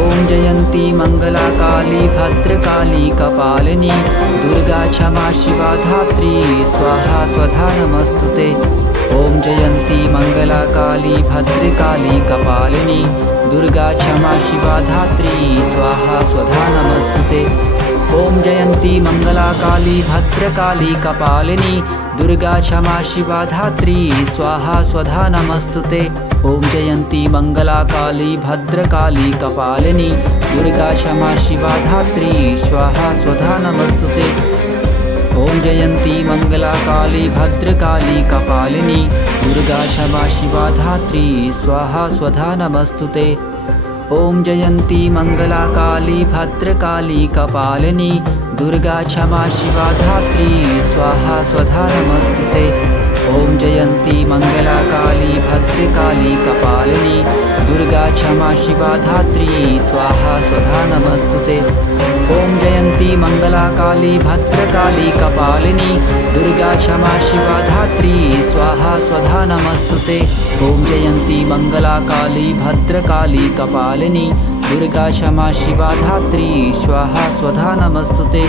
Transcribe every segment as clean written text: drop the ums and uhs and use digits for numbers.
ॐ जयन्ती मङ्गला काली भद्रकाली कपालिनी दुर्गा क्षमा शिवा धात्री स्वाहा स्वधा नमस्तुते। ॐ जयन्ती मङ्गला काली भद्रकाली कपालिनी दुर्गा क्षमा शिवा धात्री स्वाहा स्वधा नमस्तुते। ॐ जयन्ती मङ्गला काली भद्रकाली कपालिनी दुर्गा क्षमा शिवा धात्री स्वाहा स्वधा नमस्तुते। ॐ जयन्ती मङ्गला काली भद्रकाली कपालिनी दुर्गा क्षमा शिवा धात्री स्वाहा स्वधा नमस्तुते। ॐ जयन्ती मङ्गला काली भद्रकाली कपालिनी दुर्गा क्षमा शिवा धात्री स्वाहा स्वधा नमस्तुते। ॐ जयन्ती मङ्गला काली भद्रकाली कपालिनी दुर्गा क्षमा शिवा धात्री स्वाहा स्वधा नमस्तुते। ॐ जयन्ती मङ्गला काली भद्रकाली कपालिनी दुर्गा क्षमा शिवा धात्री स्वाहा स्वधा नमस्तुते। ॐ जयन्ती मङ्गला काली भद्रकाली कपालिनी दुर्गा क्षमा शिवा धात्री स्वाहा स्वधा नमस्तुते। ॐ जयन्ती मङ्गला काली भद्रकाली कपालिनी दुर्गा क्षमा शिवा धात्री स्वाहा स्वधा नमस्तुते।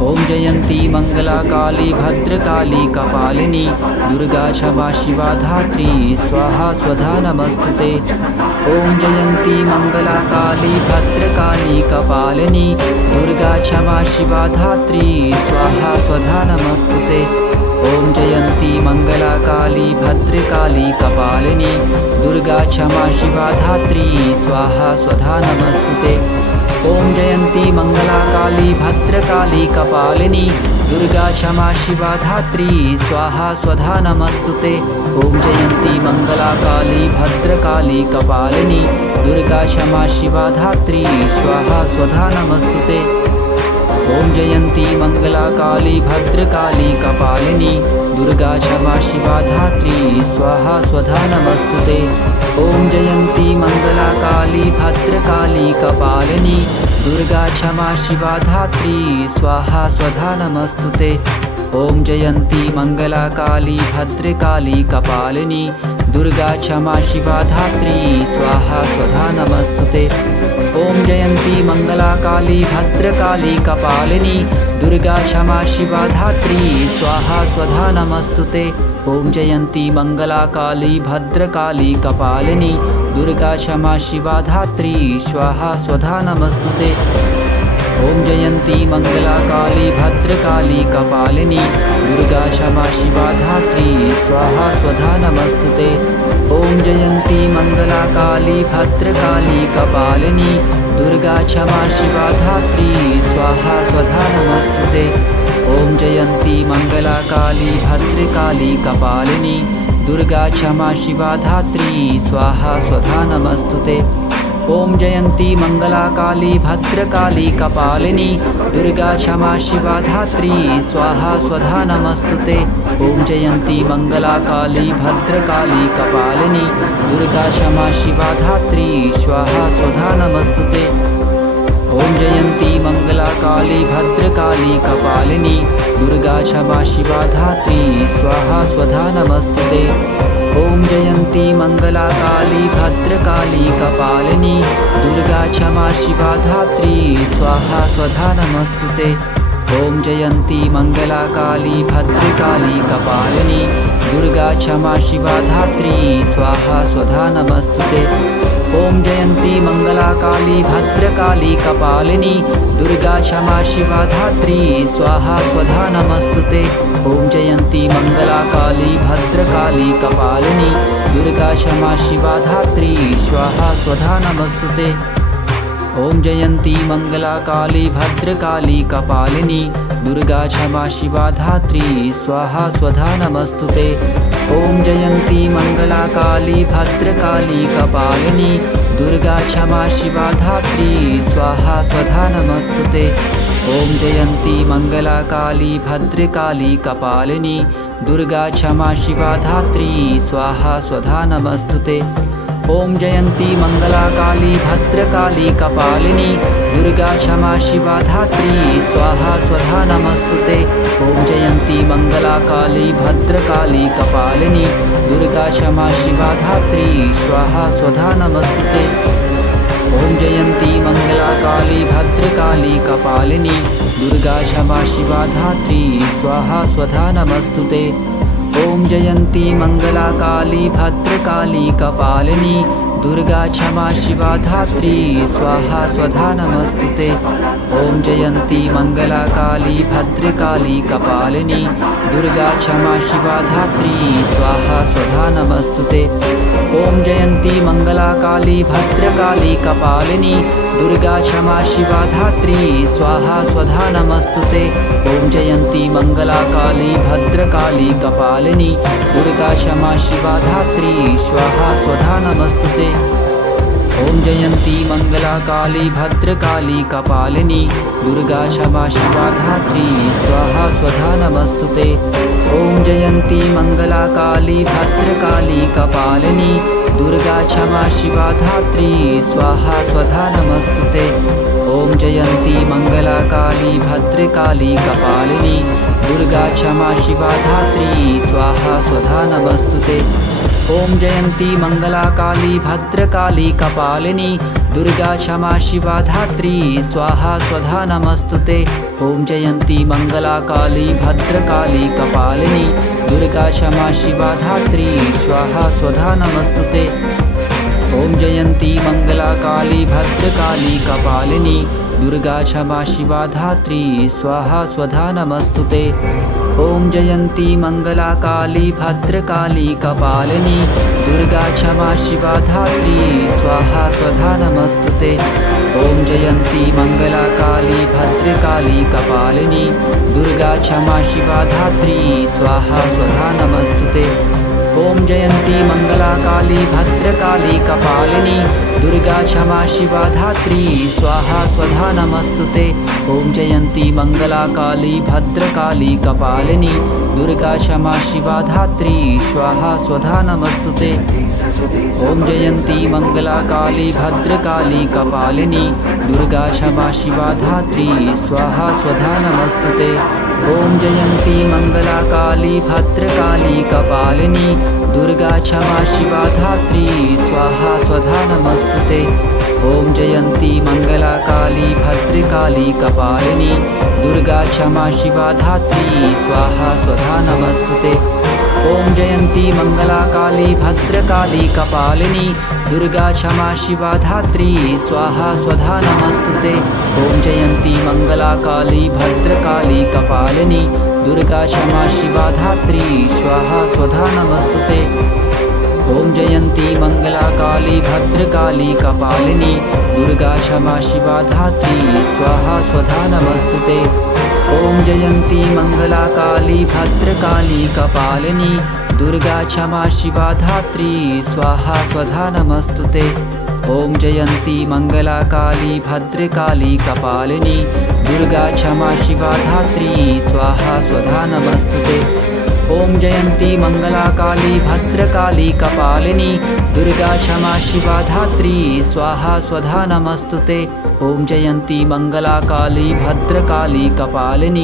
ॐ जयन्ती मङ्गला काली भद्रकाली कपालिनी दुर्गा क्षमा शिवा धात्री स्वाहा स्वधा नमस्तुते। ॐ जयन्ती मङ्गला काली भद्रकाली कपालिनी दुर्गा क्षमा शिवा धात्री स्वाहा स्वधा नमस्तुते। ॐ जयन्ती मङ्गला काली भद्रकाली कपालिनी दुर्गा क्षमा शिवा धात्री स्वाहा स्वधा नमस्तुते। ॐ जयन्ती मङ्गला काली भद्रकाली कपालिनी दुर्गा क्षमा शिवा धात्री स्वाहा स्वधा नमस्तुते। ॐ जयन्ती मङ्गला काली भद्रकाली कपालिनी दुर्गा क्षमा शिवा धात्री स्वाहा स्वधा नमस्तुते। ॐ जयन्ती मङ्गला काली भद्रकाली कपालिनी दुर्गा क्षमा शिवा धात्री स्वाहा स्वधा नमस्तुते। ॐ जयन्ती मङ्गला काली भद्रकाली कपालिनी दुर्गा क्षमा शिवा धात्री स्वाहा स्वधा नमस्तुते। ॐ जयन्ती मङ्गला काली भद्रकाली कपालिनी दुर्गा क्षमा शिवा धात्री स्वाहा स्वधा नमस्तुते। ॐ जयन्ती मङ्गला काली भद्रकाली कपालिनी दुर्गा क्षमा शिवा धात्री स्वाहा स्वधा नमस्तुते। ॐ जयन्ती मङ्गला काली भद्रकाली कपालिनी दुर्गा क्षमा शिवा धात्री स्वाहा स्वधा नमस्तुते। ॐ जयन्ती मङ्गला काली भद्रकाली कपालिनी दुर्गा क्षमा शिवा धात्री स्वाहा स्वधा नमस्तुते। ॐ जयन्ती मङ्गला काली भद्रकाली कपालिनी दुर्गा क्षमा शिवा धात्री स्वाहा स्वधा नमस्तुते। ॐ जयन्ती मङ्गला काली भद्रकाली कपालिनी दुर्गा क्षमा शिवा धात्री स्वाहा स्वधा नमस्तुते। ॐ जयन्ती मङ्गला काली भद्रकाली कपालिनी दुर्गा क्षमा शिवा धात्री स्वाहा स्वधा नमस्तुते। ॐ जयन्ती मङ्गला काली भद्रकाली कपालिनी दुर्गा क्षमा शिवा धात्री स्वाहा स्वधा नमस्तुते। ॐ जयन्ती मङ्गला काली भद्रकाली कपालिनी दुर्गा क्षमा शिवा धात्री स्वाहा स्वधा नमस्तुते। ॐ जयन्ती मङ्गला काली भद्रकाली कपालिनी दुर्गा क्षमा शिवा धात्री स्वाहा स्वधा नमस्तुते। ॐ जयन्ती मङ्गला काली भद्रकाली कपालिनी दुर्गा क्षमा शिवा धात्री स्वाहा स्वधा नमस्तुते। ॐ जयन्ती मङ्गला काली भद्रकाली कपालिनी दुर्गा क्षमा शिवा धात्री स्वाहा स्वधा नमस्तुते। ॐ जयन्ती मङ्गला काली भद्रकाली कपालिनी दुर्गा क्षमा शिवा धात्री स्वाहा स्वधा नमस्तुते। ॐ जयन्ती मङ्गला काली भद्रकाली कपालिनी दुर्गा क्षमा शिवा धात्री स्वाहा स्वधा नमस्तुते। ॐ जयन्ती मङ्गला काली भद्रकाली कपालिनी दुर्गा क्षमा शिवा धात्री स्वाहा स्वधा नमस्तुते। ॐ जयन्ती मङ्गला काली भद्रकाली कपालिनी दुर्गा क्षमा शिवा धात्री स्वाहा स्वधा नमस्तुते। ॐ जयन्ती मङ्गला काली भद्रकाली कपालिनी दुर्गा क्षमा शिवा धात्री स्वाहा स्वधा नमस्तुते। ॐ जयन्ती मङ्गला काली भद्रकाली कपालिनी दुर्गा क्षमा शिवा धात्री स्वाहा स्वधा नमस्तुते। ॐ जयन्ती मङ्गला काली भद्रकाली कपालिनी दुर्गा क्षमा शिवा धात्री स्वाहा स्वधा नमस्तुते। ॐ जयन्ती मङ्गला काली भद्रकाली कपालिनी दुर्गा क्षमा शिवा धात्री स्वाहा स्वधा नमस्तुते। ॐ जयन्ती मङ्गला काली भद्रकाली कपालिनी दुर्गा क्षमा शिवा धात्री स्वाहा स्वधा नमस्तुते। ॐ जयन्ती मङ्गला काली भद्रकाली कपालिनी दुर्गा क्षमा शिवा धात्री स्वाहा स्वधा नमस्तुते। ॐ जयन्ती मङ्गला काली भद्रकाली कपालिनी दुर्गा क्षमा शिवा धात्री स्वाहा स्वधा नमस्तुते। ॐ जयन्ती मङ्गला काली भद्रकाली कपालिनी दुर्गा क्षमा शिवा धात्री स्वाहा स्वधा नमस्तुते। ॐ जयन्ती मङ्गला काली भद्रकाली कपालिनी दुर्गा क्षमा शिवा धात्री स्वाहा स्वधा नमस्तुते। ॐ जयन्ती मङ्गला काली भद्रकाली कपालिनी दुर्गा क्षमा शिवा धात्री स्वाहा स्वधा नमस्तुते। ॐ जयन्ती मङ्गला काली भद्रकाली कपालिनी दुर्गा क्षमा शिवा धात्री स्वाहा स्वधा नमस्तुते। ॐ जयन्ती मङ्गला काली भद्रकाली कपालिनी दुर्गा क्षमा शिवा धात्री स्वाहा स्वधा नमस्तुते। ॐ जयन्ती मङ्गला काली भद्रकाली कपालिनी दुर्गा क्षमा शिवा धात्री स्वाहा स्वधा नमस्तुते। ॐ जयन्ती मङ्गला काली भद्रकाली कपालिनी दुर्गा क्षमा शिवा धात्री स्वाहा स्वधा नमस्तुते। ॐ जयन्ती मङ्गला काली भद्रकाली कपालिनी दुर्गा क्षमा शिवा धात्री स्वाहा स्वधा नमस्तुते। ॐ जयन्ती मङ्गला काली भद्रकाली कपालिनी दुर्गा क्षमा शिवा धात्री स्वाहा स्वधा नमस्तुते। ॐ जयन्ती मङ्गला काली भद्रकाली कपालिनी दुर्गा क्षमा शिवा धात्री स्वाहा स्वधा नमस्तुते। ॐ जयन्ती मङ्गला काली भद्रकाली कपालिनी दुर्गा क्षमा शिवा धात्री स्वाहा स्वधा नमस्तुते। ॐ जयन्ती मङ्गला काली भद्रकाली कपालिनी दुर्गा क्षमा शिवा धात्री स्वाहा स्वधा नमस्तुते। ॐ जयन्ती मङ्गला काली भद्रकाली कपालिनी दुर्गा क्षमा शिवा धात्री स्वाहा स्वधा नमस्तुते। ॐ जयन्ती मङ्गला काली भद्रकाली कपालिनी दुर्गा क्षमा शिवा धात्री स्वाहा स्वधा नमस्तुते। ॐ जयन्ती मङ्गला काली भद्रकाली कपालिनी दुर्गा क्षमा शिवा धात्री स्वाहा स्वधा नमस्तुते। ॐ जयन्ती मङ्गला काली भद्रकाली कपालिनी दुर्गा क्षमा शिवा धात्री स्वाहा स्वधा नमस्तुते। ॐ जयन्ती मङ्गला काली भद्रकाली कपालिनी दुर्गा क्षमा शिवा धात्री स्वाहा स्वधा नमस्तुते। ॐ जयन्ती मङ्गला काली भद्रकाली कपालिनी दुर्गा क्षमा शिवा धात्री स्वाहा स्वधा नमस्तुते। ॐ जयन्ती मङ्गला काली भद्रकाली कपालिनी दुर्गा क्षमा शिवा धात्री स्वाहा स्वधा नमस्तुते। ॐ जयन्ती मङ्गला काली भद्रकाली कपालिनी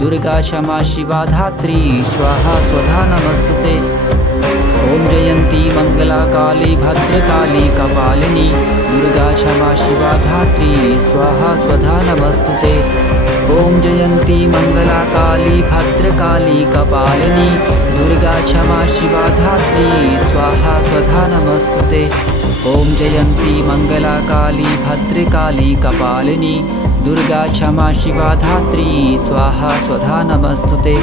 दुर्गा क्षमा शिवा धात्री स्वाहा स्वधा नमस्तुते। ॐ जयन्ती मङ्गला काली भद्रकाली कपालिनी दुर्गा क्षमा शिवा धात्री स्वाहा स्वधा नमस्तुते। ॐ जयन्ती मङ्गला काली भद्रकाली कपालिनी दुर्गा क्षमा शिवा धात्री स्वाहा स्वधा नमस्तुते। ॐ जयन्ती मङ्गला काली भद्रकाली कपालिनी दुर्गा क्षमा शिवा धात्री स्वाहा स्वधा नमस्तुते।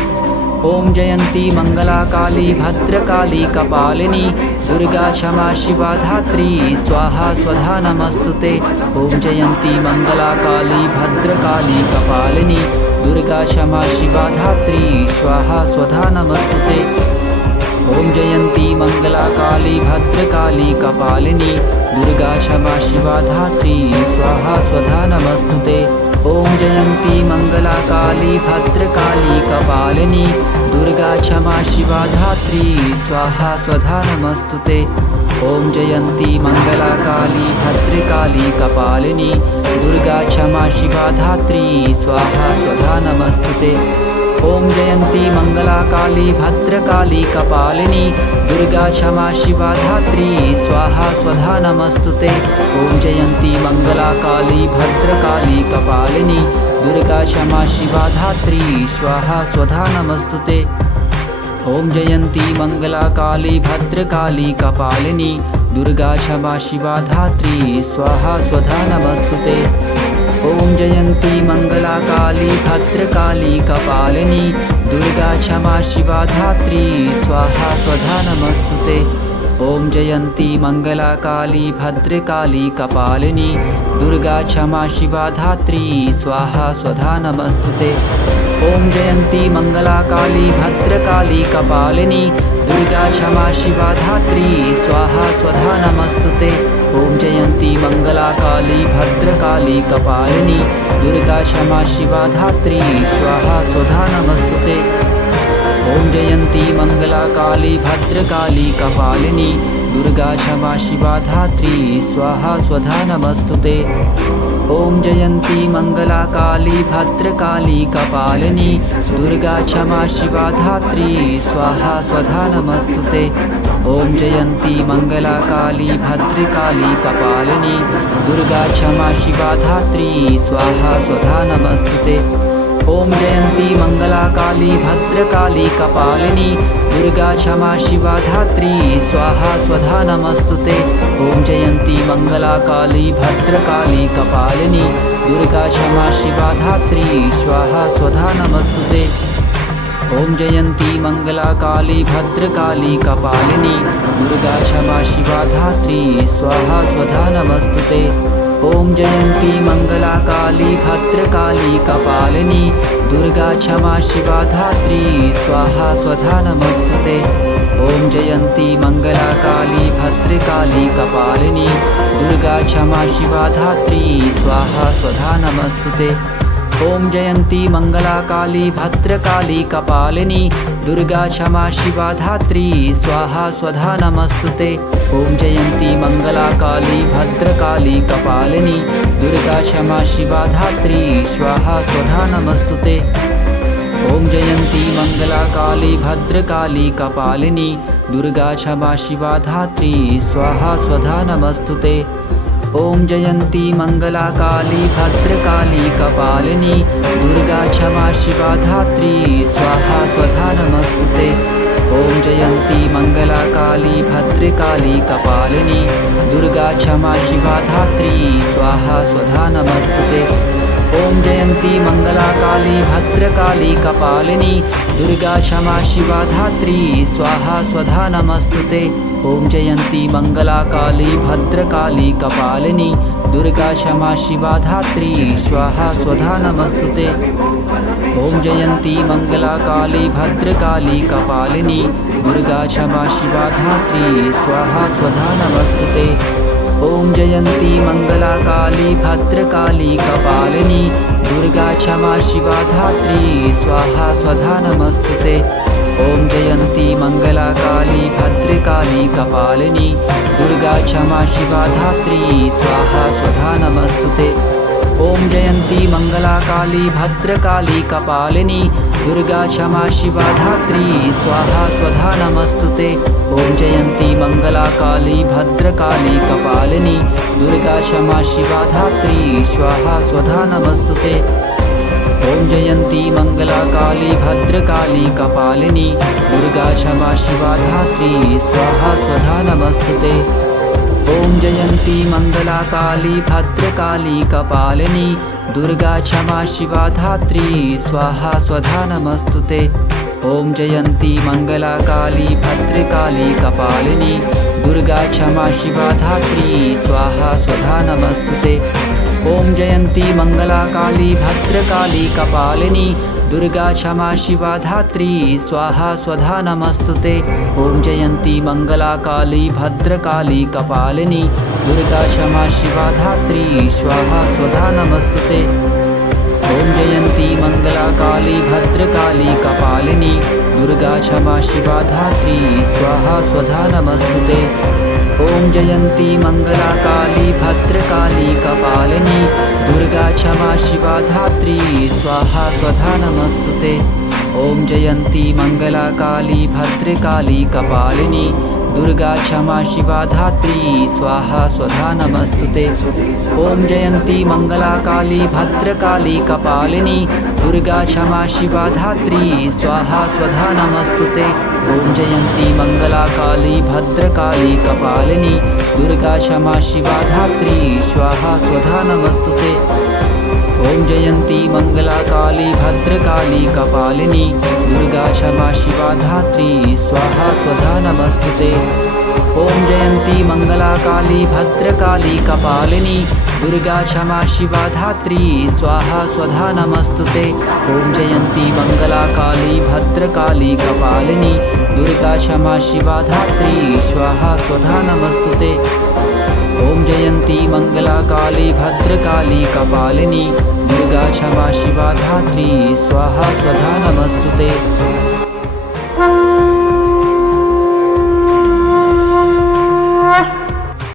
ॐ जयन्ती मङ्गला काली भद्रकाली कपालिनी दुर्गा क्षमा शिवा धात्री स्वाहा स्वधा नमस्तुते। ॐ जयन्ती मङ्गला काली भद्रकाली कपालिनी दुर्गा क्षमा शिवा धात्री स्वाहा स्वधा नमस्तुते। ॐ जयन्ती मङ्गला काली भद्रकाली कपालिनी दुर्गा क्षमा शिवा धात्री स्वाहा स्वधा नमस्तुते। ॐ जयन्ती मङ्गला काली भद्रकाली कपालिनी दुर्गा क्षमा शिवा धात्री स्वाहा स्वधा नमस्तुते। ॐ जयन्ती मङ्गला काली भद्रकाली कपालिनी दुर्गा क्षमा शिवा धात्री स्वाहा स्वधा नमस्तुते। ॐ जयन्ती मङ्गला काली भद्रकाली कपालिनी दुर्गा क्षमा शिवा धात्री स्वाहा स्वधा नमस्तुते। ॐ जयन्ती मङ्गला मंगला काली भद्रकाली कपालिनी दुर्गा क्षमा शिवा धात्री स्वाहा स्वधा नमस्तुते। ओम जयंती मंगला काली भद्रकाली कपालिनी दुर्गा क्षमा शिवा धात्री स्वाहा स्वधा नमस्तुते। ओम जयंती मंगला काली भद्रकाली कपालिनी दुर्गा क्षमा शिवा धात्री स्वाहा स्वधा नमस्तुते। ओम जयंती मंगला काली भद्रकाली कपालिनी दुर्गा क्षमा शिवा धात्री स्वाहा स्वधा नमस्तुते। ओम जयंती मंगला काली भद्रकाली कपालिनी दुर्गा क्षमा शिवा धात्री स्वाहा स्वधा नमस्तुते। ओम जयंती मंगला काली भद्रकाली कपालिनी दुर्गा क्षमा शिवा धात्री स्वाहा स्वधा नमस्तुते। ओम जयंती मंगला काली भद्रकाली कपालिनी दुर्गा क्षमा शिवा धात्री स्वाहा स्वधा नमस्तुते। ओम जयंती मंगला काली भद्रकाली कपालिनी दुर्गा क्षमा शिवा धात्री स्वाहा स्वधा नमस्तुते। ओम जयंती मंगला काली भद्रकाली कपालिनी दुर्गा क्षमा शिवा धात्री स्वाहा स्वधा नमस्तुते। ओम जयंती मंगला काली भद्रकाली कपालिनी दुर्गा क्षमा शिवा धात्री स्वाहा स्वधा नमस्तुते। ओम जयंती मंगला काली भद्रकाली कपालिनी दुर्गा क्षमा शिवा धात्री स्वाहा स्वधा नमस्तुते। ओम जयंती मंगला काली भद्रकाली कपालिनी दुर्गा क्षमा शिवा धात्री स्वाहा स्वधा नमस्तुते। ओम जयंती मंगला काली भद्रकाली कपालिनी दुर्गा क्षमा शिवा धात्री स्वाहा स्वधा नमस्तुते। ओम जयंती मंगला काली भद्रकाली कपालिनी दुर्गा क्षमा शिवा धात्री स्वाहा स्वधा नमस्तुते। ओम जयंती मंगला काली भद्रकाली कपालिनी दुर्गा क्षमा शिवा धात्री स्वाहा स्वधा नमस्तुते। ओम जयंती मंगला काली भद्रकाली कपालिनी दुर्गा क्षमा शिवा धात्री स्वाहा स्वधा नमस्तुते। ओम जयंती मंगला काली भद्रकाली कपालिनी दुर्गा क्षमा शिवा धात्री स्वाहा स्वधा नमस्तुते। ओम जयंती मंगला काली भद्रकाली कपालिनी दुर्गा क्षमा शिवा धात्री स्वाहा स्वधा नमस्तुते। ओम जयंती मंगला काली भद्रकाली कपालिनी दुर्गा क्षमा शिवा धात्री स्वाहा स्वधा नमस्तुते। ओम जयंती मंगला काली भद्रकाली कपालिनी दुर्गा क्षमा शिवा धात्री स्वाहा स्वधा नमस्तुते। ओम जयंती मंगला काली भद्रकाली कपालिनी दुर्गा क्षमा शिवा धात्री स्वाहा स्वधा नमस्तुते। ओम जयंती मंगला काली भद्रकाली कपालिनी दुर्गा क्षमा शिवा धात्री स्वाहा स्वधा नमस्तुते। ओम जयंती मंगला काली भद्रकाली कपालिनी दुर्गा क्षमा शिवा धात्री स्वाहा स्वधा नमस्तुते। ओम जयंती मंगला काली भद्रकाली कपालिनी दुर्गा क्षमा शिवा धात्री स्वाहा स्वधा नमस्तुते। ओम जयंती मंगला काली भद्रकाली कपालिनी दुर्गा क्षमा शिवा धात्री स्वाहा स्वधा नमस्तुते। ओम जयंती मंगला काली भद्रकाली कपालिनी दुर्गा क्षमा शिवा धात्री स्वाहा स्वधा नमस्तुते। ओम जयंती मंगला काली भद्रकाली कपालिनी दुर्गा क्षमा शिवा धात्री स्वाहा स्वधा नमस्तुते। ओम जयंती मंगला काली भद्रकाली कपालिनी दुर्गा क्षमा शिवा धात्री स्वाहा स्वधा नमस्तुते। ओम जयंती मंगला काली भद्रकाली कपालिनी दुर्गा क्षमा शिवा धात्री स्वाहा स्वधा नमस्तुते। ओम जयंती मंगला काली भद्रकाली कपालिनी दुर्गा क्षमा शिवा धात्री स्वाहा स्वधा नमस्तुते। ओम जयंती मंगला काली भद्रकाली कपालिनी दुर्गा क्षमा शिवा धात्री स्वाहा स्वधा नमस्तुते। ओम जयंती मंगला काली भद्रकाली कपालिनी दुर्गा क्षमा शिवा धात्री स्वाहा स्वधा नमस्तुते। ओम जयंती मंगला काली भद्रकाली कपालिनी दुर्गा क्षमा शिवा धात्री स्वाहा स्वधा नमस्तुते। ओम जयंती मंगला काली भद्रकाली कपालिनी दुर्गा क्षमा शिवा धात्री स्वाहा स्वधा नमस्तुते। ॐ जयन्ती मंगला काली भद्रकाली कपालिनी दुर्गा क्षमा शिवा धात्री स्वाहा स्वधा नमस्तुते। ॐ जयन्ती मंगला काली भद्रकाली कपालिनी दुर्गा क्षमा शिवा धात्री स्वाहा स्वधा नमस्तुते। ॐ जयन्ती मंगला काली भद्रकाली कपालिनी दुर्गा क्षमा शिवा धात्री स्वाहा स्वधा नमस्तुते। ॐ जयन्ती मंगला काली भद्रकाली कपालिनी दुर्गा क्षमा शिवा धात्री स्वाहा स्वधा नमस्तुते। ॐ जयन्ती मंगला काली भद्रकाली कपालिनी दुर्गा क्षमा शिवा धात्री स्वाहा स्वधा नमस्तुते। ॐ जयन्ती मंगला काली भद्रकाली कपालिनी दुर्गा क्षमा शिवा धात्री स्वाहा स्वधा नमस्तुते।